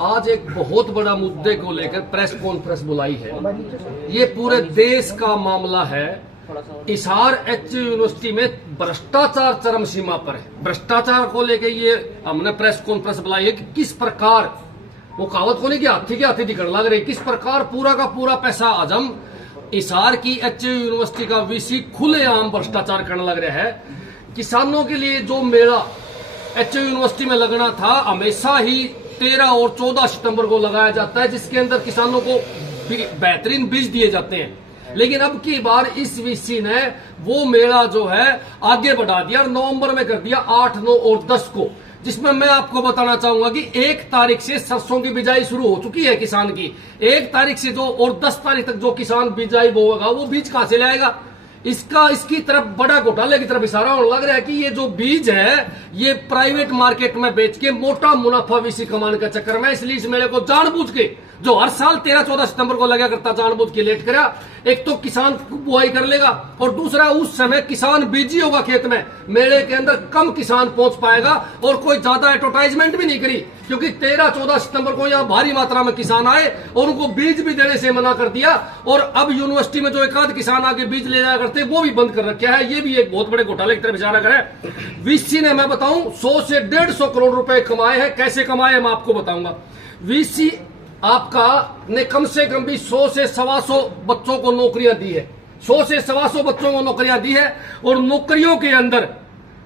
आज एक बहुत बड़ा मुद्दे को लेकर प्रेस कॉन्फ्रेंस बुलाई है। ये पूरे देश का मामला है। हिसार एचयू यूनिवर्सिटी में भ्रष्टाचार चरम सीमा पर है। भ्रष्टाचार को लेकर ये हमने प्रेस कॉन्फ्रेंस बुलाई है कि किस प्रकार वो कहावत को नहीं कि हाथी के हाथी दिखने लग रही, किस प्रकार पूरा का पूरा पैसा हजम हिसार की एचयू यूनिवर्सिटी का वीसी खुलेआम भ्रष्टाचार करने लग रहा है। किसानों के लिए जो मेला एचयू यूनिवर्सिटी में लगना था हमेशा ही 13 और 14 सितंबर को लगाया जाता है, जिसके अंदर किसानों को बेहतरीन बीज दिए जाते हैं। लेकिन अब की बार इस वीसी ने वो मेला जो है आगे बढ़ा दिया और नवंबर में कर दिया 8, 9 और 10 को, जिसमें मैं आपको बताना चाहूंगा कि 1 तारीख से सरसों की बिजाई शुरू हो चुकी है किसान की। 1 तारीख से जो और 10 तारीख तक जो किसान बिजाई बोएगा वो बीज कहां से लाएगा? इसकी तरफ बड़ा घोटाले की तरफ इशारा होने लग रहा है कि ये जो बीज है ये प्राइवेट मार्केट में बेच के मोटा मुनाफा वीसी कमाने के चक्कर में, इसलिए इस मेले को जानबूझ के जो हर साल 13-14 सितंबर को लगा करता जानबूझ के लेट करा। एक तो किसान बुआई कर लेगा और दूसरा उस समय किसान बिजी होगा खेत में, मेले के अंदर कम किसान पहुंच पाएगा और कोई ज्यादा एडवर्टाइजमेंट भी नहीं करी, क्योंकि 13-14 सितंबर को यहाँ भारी मात्रा में किसान आए और उनको बीज भी देने से मना कर दिया। और अब यूनिवर्सिटी में जो एक आध किसान आगे बीज ले जाया करते वो भी बंद कर रखा है। ये भी एक बहुत बड़े घोटाले की तरफ इशारा करे। वीसी ने मैं बताऊं 100 से 150 करोड़ रुपए कमाए हैं। कैसे कमाए मैं आपको बताऊंगा। वीसी आपका ने कम से कम भी 100 से 125 बच्चों को नौकरियां दी है। 100 से 125 बच्चों को नौकरियां दी है और नौकरियों के अंदर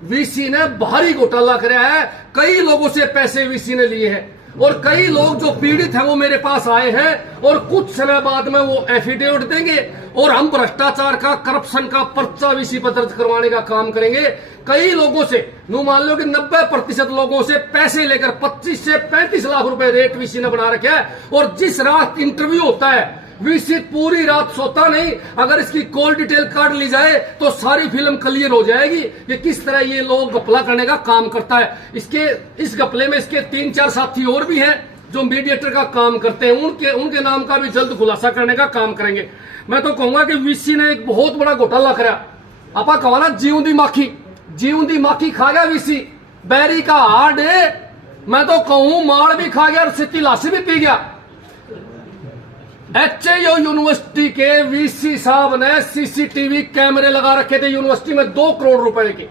वीसी ने भारी घोटाला कराया है। कई लोगों से पैसे वीसी ने लिए हैं और कई लोग जो पीड़ित हैं वो मेरे पास आए हैं और कुछ समय बाद में वो एफिडेविट देंगे और हम भ्रष्टाचार का, करप्शन का पर्चा वीसी पर दर्ज करवाने का काम करेंगे। कई लोगों से नो मान लो कि 90% लोगों से पैसे लेकर 25 से 35 लाख रुपए रेट वीसी ने बना रखे है। और जिस रात इंटरव्यू होता है वीसी पूरी रात सोता नहीं। अगर इसकी कॉल डिटेल काट ली जाए तो सारी फिल्म क्लियर हो जाएगी कि किस तरह ये लोग घपला करने का काम करता है। इस घपले में इसके 3-4 साथी और भी हैं जो मीडिएटर का काम करते हैं। उनके नाम का भी जल्द खुलासा करने का काम करेंगे। मैं तो कहूंगा कि वीसी ने एक बहुत बड़ा घोटाला करा। आपा कहा ना जीव दी माखी खा गया वीसी। बैरी का हार्ड है, मैं तो कहूं माड़ भी खा गया और सिटी लाशी भी पी गया। एचयू यूनिवर्सिटी के वीसी साहब ने सीसीटीवी कैमरे लगा रखे थे यूनिवर्सिटी में 2 करोड़ रुपए के,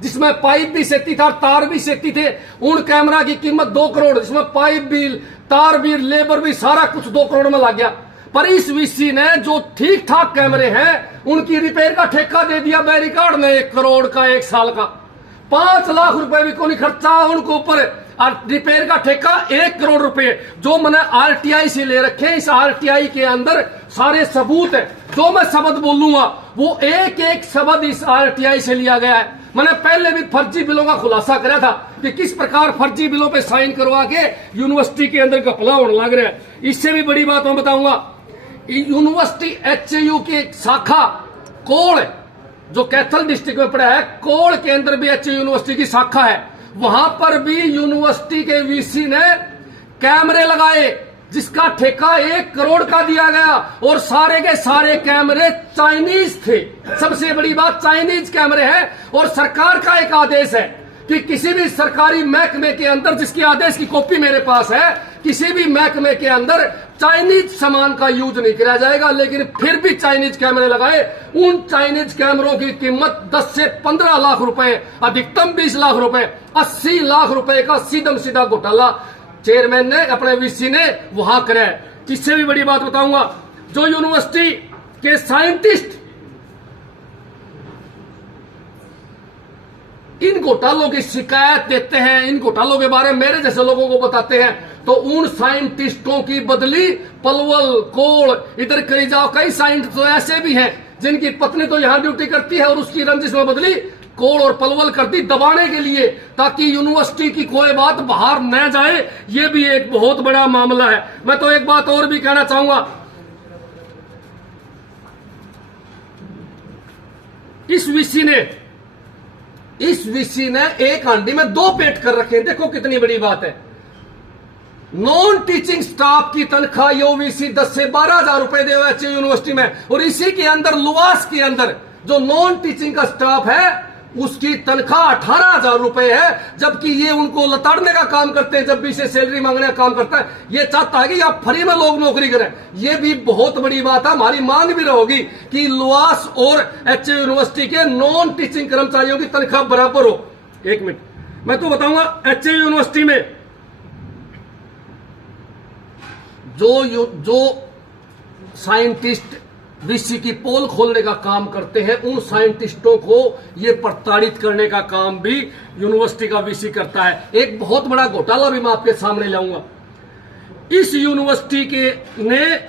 जिसमें पाइप भी सेफ्टी था, तार भी सेफ्टी थे। उन कैमरा की कीमत 2 करोड़, जिसमें पाइप भी, तार भी, लेबर भी, सारा कुछ 2 करोड़ में लग गया। पर इस वीसी ने जो ठीक ठाक कैमरे हैं उनकी रिपेयर का ठेका दे दिया बैरिकार्ड ने 1 करोड़ का 1 साल का। 5 लाख रुपए भी कोई खर्चा उनके ऊपर। रिपेयर का ठेका 1 करोड़ रुपए जो मैंने आरटीआई से ले रखे। इस आरटीआई के अंदर सारे सबूत है। जो मैं शब्द बोलूंगा वो एक शब्द इस आरटीआई से लिया गया है। मैंने पहले भी फर्जी बिलों का खुलासा करा था कि किस प्रकार फर्जी बिलों पे साइन करवा के यूनिवर्सिटी के अंदर घपला होने लग रहा है। इससे भी बड़ी बात मैं बताऊंगा, यूनिवर्सिटी एचयू की एक शाखा कोल जो कैथल डिस्ट्रिक्ट में पड़ा है, कोल के अंदर भी एचयू यूनिवर्सिटी की शाखा है। वहां पर भी यूनिवर्सिटी के वीसी ने कैमरे लगाए जिसका ठेका 1 करोड़ का दिया गया और सारे के सारे कैमरे चाइनीज थे। सबसे बड़ी बात चाइनीज कैमरे हैं और सरकार का एक आदेश है कि किसी भी सरकारी महकमे के अंदर, जिसकी आदेश की कॉपी मेरे पास है, किसी भी महकमे के अंदर चाइनीज सामान का यूज नहीं किया जाएगा। लेकिन फिर भी चाइनीज कैमरे लगाए। उन चाइनीज कैमरों की कीमत 10 से 15 लाख रुपए, अधिकतम 20 लाख रुपए, 80 लाख रुपए का सीधा घोटाला चेयरमैन ने, अपने वीसी ने वहां कराया। इससे भी बड़ी बात बताऊंगा, जो यूनिवर्सिटी के साइंटिस्ट इन घोटालों की शिकायत देते हैं, इन घोटालों के बारे में मेरे जैसे लोगों को बताते हैं, तो उन साइंटिस्टों की बदली पलवल, कोल इधर करी जाओ। कई साइंटिस्ट तो ऐसे भी हैं जिनकी पत्नी तो यहां ड्यूटी करती है और उसकी रंजिश में बदली कोल और पलवल कर दी दबाने के लिए, ताकि यूनिवर्सिटी की कोई बात बाहर न जाए। ये भी एक बहुत बड़ा मामला है। मैं तो एक बात और भी कहना चाहूंगा, इस वीसी ने एक हांडी में 2 पेट कर रखे हैं। देखो कितनी बड़ी बात है। नॉन टीचिंग स्टाफ की तनख्वाह यूवीसी 10 से 12 हजार रुपए दे हुए यूनिवर्सिटी में, और इसी के अंदर लुवास के अंदर जो नॉन टीचिंग का स्टाफ है उसकी तनख्वाह 18,000 रुपए है, जबकि ये उनको लताड़ने का काम करते हैं। जब भी से सैलरी मांगने का काम करता है, ये चाहता है कि आप फ्री में लोग नौकरी करें। ये भी बहुत बड़ी बात है, हमारी मांग भी रहोगी कि लुआस और एचए यूनिवर्सिटी के नॉन टीचिंग कर्मचारियों की तनख्वाह बराबर हो। एक मिनट, मैं तो बताऊंगा एचए यूनिवर्सिटी में जो साइंटिस्ट वीसी की पोल खोलने का काम करते हैं, उन साइंटिस्टों को ये प्रताड़ित करने का काम भी यूनिवर्सिटी का वीसी करता है। एक बहुत बड़ा घोटाला भी मैं आपके सामने लाऊंगा। इस यूनिवर्सिटी के ने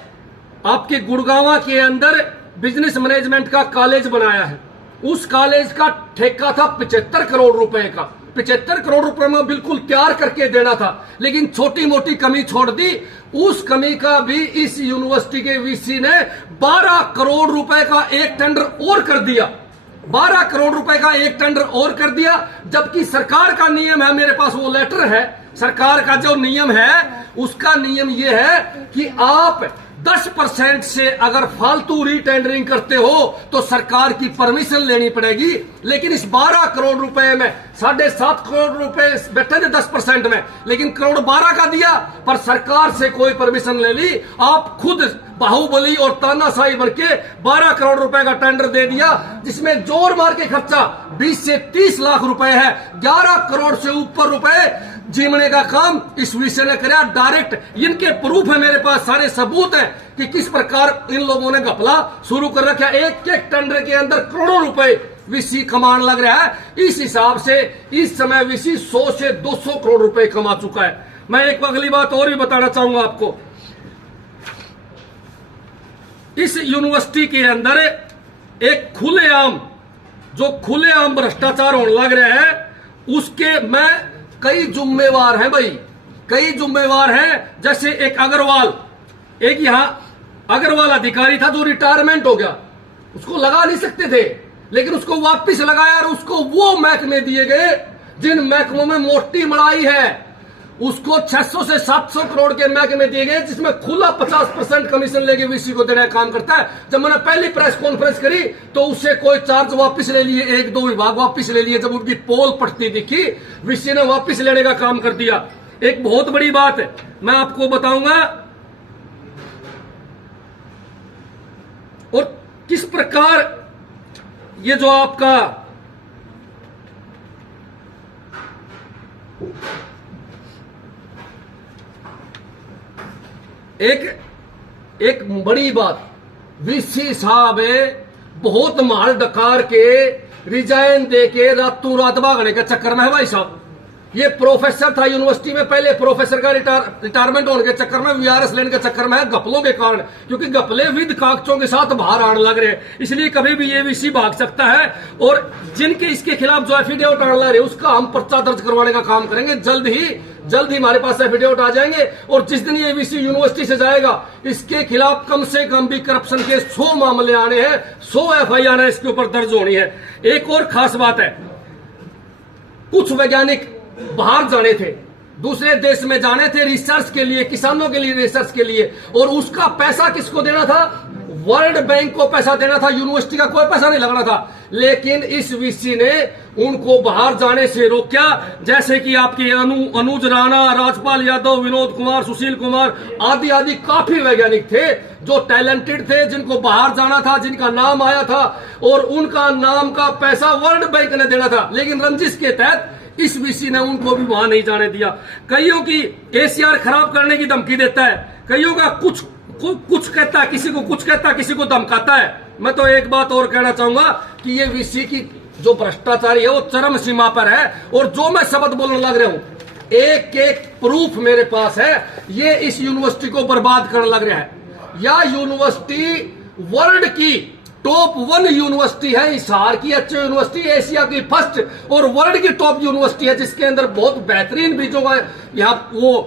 आपके गुड़गांव के अंदर बिजनेस मैनेजमेंट का कॉलेज बनाया है। उस कॉलेज का ठेका था 75 करोड़ रुपए का। 75 करोड़ रुपए में बिल्कुल तैयार करके देना था, लेकिन छोटी मोटी कमी छोड़ दी। उस कमी का भी इस यूनिवर्सिटी के वीसी ने 12 करोड़ रुपए का एक टेंडर और कर दिया। 12 करोड़ रुपए का एक टेंडर और कर दिया, जबकि सरकार का नियम है, मेरे पास वो लेटर है। सरकार का जो नियम है, उसका नियम ये है कि आप 10% से अगर फालतू रीटेंडरिंग करते हो तो सरकार की परमिशन लेनी पड़ेगी। लेकिन इस 12 करोड़ रुपए में 7.5 करोड़ रुपए बैठे थे 10% में, लेकिन करोड़ 12 का दिया, पर सरकार से कोई परमिशन ले ली। आप खुद बाहुबली और तानाशाही बनके 12 करोड़ रुपए का टेंडर दे दिया, जिसमें जोर मार के खर्चा 20 से 30 लाख रुपए है। 11 करोड़ से ऊपर रुपए जीमने का काम इस विषय ने कराया डायरेक्ट। इनके प्रूफ है मेरे पास, सारे सबूत हैं कि किस प्रकार इन लोगों ने घपला शुरू कर रखा है। एक एक टेंडर के अंदर करोड़ों रुपए वीसी कमान लग रहा है। इस हिसाब से इस समय वीसी 100 से 200 करोड़ रुपए कमा चुका है। मैं एक अगली बात और भी बताना चाहूंगा आपको। इस यूनिवर्सिटी के अंदर एक खुलेआम भ्रष्टाचार होने लग रहा है, उसके मैं कई जुम्मेवार हैं भाई, कई जुम्मेवार हैं। जैसे एक यहां अग्रवाल अधिकारी था जो रिटायरमेंट हो गया, उसको लगा नहीं सकते थे, लेकिन उसको वापस लगाया और उसको वो महकमे दिए गए जिन महकमों में मोटी मलाई है। उसको 600 से 700 करोड़ के महकमे दिए गए, जिसमें खुला 50% कमीशन लेके वीसी को देने का काम करता है। जब मैंने पहली प्रेस कॉन्फ्रेंस करी तो उससे कोई चार्ज वापस ले लिए, 1-2 विभाग वापस ले लिए। जब उनकी पोल पटती दिखी, वीसी ने वापस लेने का काम कर दिया। एक बहुत बड़ी बात है, मैं आपको बताऊंगा और किस प्रकार ये जो आपका एक बड़ी बात, वीसी साहब बहुत माल डकार के रिजाइन दे के रातों रात भागने के चक्कर में है भाई साहब। ये प्रोफेसर था यूनिवर्सिटी में, पहले प्रोफेसर का रिटायरमेंट होने के चक्कर में, वीआरएस लेने के चक्कर में है, घपलों के कारण, क्योंकि घपले विद कागजों के साथ बाहर आने लग रहे हैं, इसलिए कभी भी ये वीसी भाग सकता है। और जिनके इसके खिलाफ जो एफिडेविट आने लग रहे हैं, उसका हम पर्चा दर्ज करवाने का काम करेंगे। जल्द ही हमारे पास एफिडेविट आ जाएंगे, और जिस दिन ये वीसी यूनिवर्सिटी से जाएगा, इसके खिलाफ कम से कम भी करप्शन के 100 मामले आने हैं, 100 FIR इसके ऊपर दर्ज होनी है। एक और खास बात है, कुछ वैज्ञानिक बाहर जाने थे, दूसरे देश में जाने थे रिसर्च के लिए, किसानों के लिए रिसर्च के लिए, और उसका पैसा किसको देना था? वर्ल्ड बैंक को पैसा देना था, यूनिवर्सिटी का कोई पैसा नहीं लगना था। लेकिन इस वीसी ने उनको बाहर जाने से रोका। जैसे कि आपके अनुज राणा, राजपाल यादव, विनोद कुमार, सुशील कुमार आदि काफी वैज्ञानिक थे जो टैलेंटेड थे, जिनको बाहर जाना था, जिनका नाम आया था, और उनका नाम का पैसा वर्ल्ड बैंक ने देना था। लेकिन रंजिश के तहत इस वीसी ने उनको भी वहां नहीं जाने दिया। कईयों की ACR खराब करने की धमकी देता है, कईयों का कुछ कहता है, किसी को कुछ कहता है, किसी को धमकाता है। मैं तो एक बात और कहना चाहूंगा कि ये वीसी की जो भ्रष्टाचारी है वो चरम सीमा पर है, और जो मैं शब्द बोलने लग रहा हूं, एक एक प्रूफ मेरे पास है। ये इस यूनिवर्सिटी को बर्बाद करने लग रहा है। या यूनिवर्सिटी वर्ल्ड की टॉप 1 यूनिवर्सिटी है, हिसार की एचए यूनिवर्सिटी एशिया की फर्स्ट और वर्ल्ड की टॉप यूनिवर्सिटी है, जिसके अंदर बहुत बेहतरीन बीजों का यहाँ वो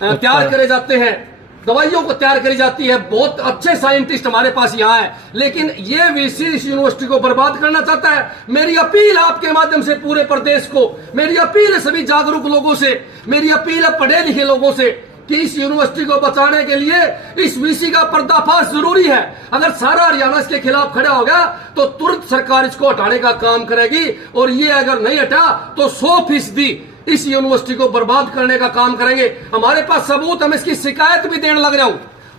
तैयार करे जाते हैं, दवाइयों को तैयार करी जाती है, बहुत अच्छे साइंटिस्ट हमारे पास यहाँ है। लेकिन ये वीसी इस यूनिवर्सिटी को बर्बाद करना चाहता है। मेरी अपील आपके माध्यम से पूरे प्रदेश को, मेरी अपील है सभी जागरूक लोगों से, मेरी अपील है पढ़े लिखे लोगों से कि इस यूनिवर्सिटी को बचाने के लिए इस वीसी का पर्दाफाश जरूरी है। अगर सारा हरियाणा इसके खिलाफ खड़ा हो गया तो तुरंत सरकार इसको हटाने का काम करेगी, और ये अगर नहीं हटा तो 100% इस यूनिवर्सिटी को बर्बाद करने का काम करेंगे। हमारे पास सबूत, हम इसकी शिकायत भी देने लग रहा हूं।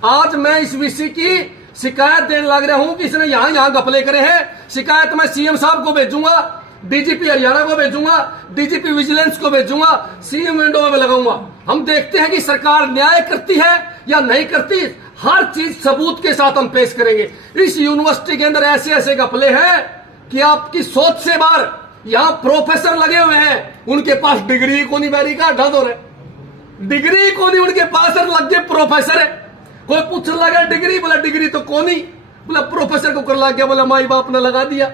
आज मैं इस वीसी की शिकायत देने लग रहा हूं कि इसने यहां घपले करे हैं। शिकायत मैं सीएम साहब को भेजूंगा, डीजीपी हरियाणा को भेजूंगा, डीजीपी विजिलेंस को भेजूंगा, सीएम विंडो में लगाऊंगा। हम देखते हैं कि सरकार न्याय करती है या नहीं करती। हर चीज सबूत के साथ हम पेश करेंगे। इस यूनिवर्सिटी के अंदर ऐसे ऐसे घपले हैं कि आपकी सोच से बाहर। यहां प्रोफेसर लगे हुए हैं, उनके पास डिग्री को नहीं, बैरी का ढा दो रहे डिग्री को नहीं, उनके पास लग गए प्रोफेसर है। कोई पूछ लगा डिग्री, बोला डिग्री तो कोनी, बोला प्रोफेसर को कर लग गया, बोला माई बाप ने लगा दिया।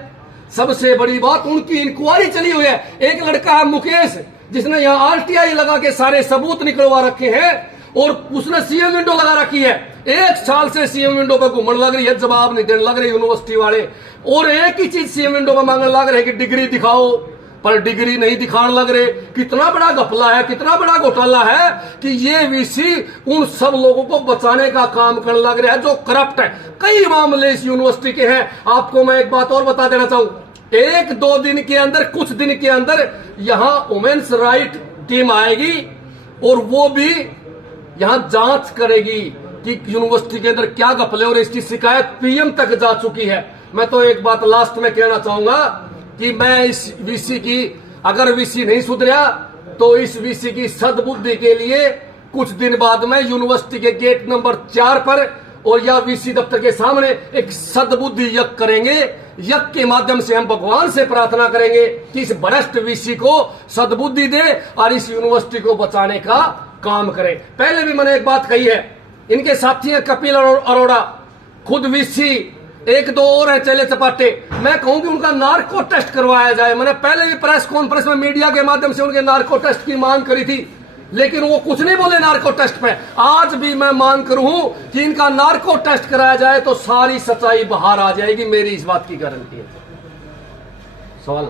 सबसे बड़ी बात, उनकी इंक्वायरी चली हुई है। एक लड़का है मुकेश, जिसने यहाँ आरटीआई लगा के सारे सबूत निकलवा रखे हैं, और उसने सीएम विंडो लगा रखी है। 1 साल से सीएम विंडो पर घूमने लग रही है, जवाब नहीं देने लग रही यूनिवर्सिटी वाले। और एक ही चीज सीएम विंडो पर मांगने लग रहे कि डिग्री दिखाओ, पर डिग्री नहीं दिखाने लग रहे। कितना बड़ा घपला है, कितना बड़ा घोटाला है कि ये वीसी उन सब लोगों को बचाने का काम करने लग रहा है जो करप्ट है। कई मामले इस यूनिवर्सिटी के हैं। आपको मैं एक बात और बता देना चाहूं, 1-2 दिन के अंदर, कुछ दिन के अंदर यहां वुमेन्स राइट टीम आएगी, और वो भी यहां जांच करेगी कि यूनिवर्सिटी के अंदर क्या घपले, और इसकी शिकायत पीएम तक जा चुकी है। मैं तो एक बात लास्ट में कहना चाहूंगा कि मैं इस वीसी की, अगर वीसी नहीं सुधरा तो इस वीसी की सद्बुद्धि के लिए कुछ दिन बाद में यूनिवर्सिटी के गेट नंबर 4 पर और या वीसी दफ्तर के सामने एक सद्बुद्धि यज्ञ करेंगे। यज्ञ के माध्यम से हम भगवान से प्रार्थना करेंगे कि इस भ्रष्ट वीसी को सद्बुद्धि दे और इस यूनिवर्सिटी को बचाने का काम करे। पहले भी मैंने एक बात कही है, इनके साथी हैं कपिल अरोड़ा, खुद वीसी, 1-2 और है चले चपाटे। मैं कहूं कि उनका नार्को टेस्ट करवाया जाए। मैंने पहले भी प्रेस कॉन्फ्रेंस में मीडिया के माध्यम से उनके नार्को टेस्ट की मांग करी थी, लेकिन वो कुछ नहीं बोले नार्को टेस्ट पे। आज भी मैं मांग करूं कि इनका नार्को टेस्ट कराया जाए तो सारी सच्चाई बाहर आ जाएगी। मेरी इस बात की गारंटी है। सवाल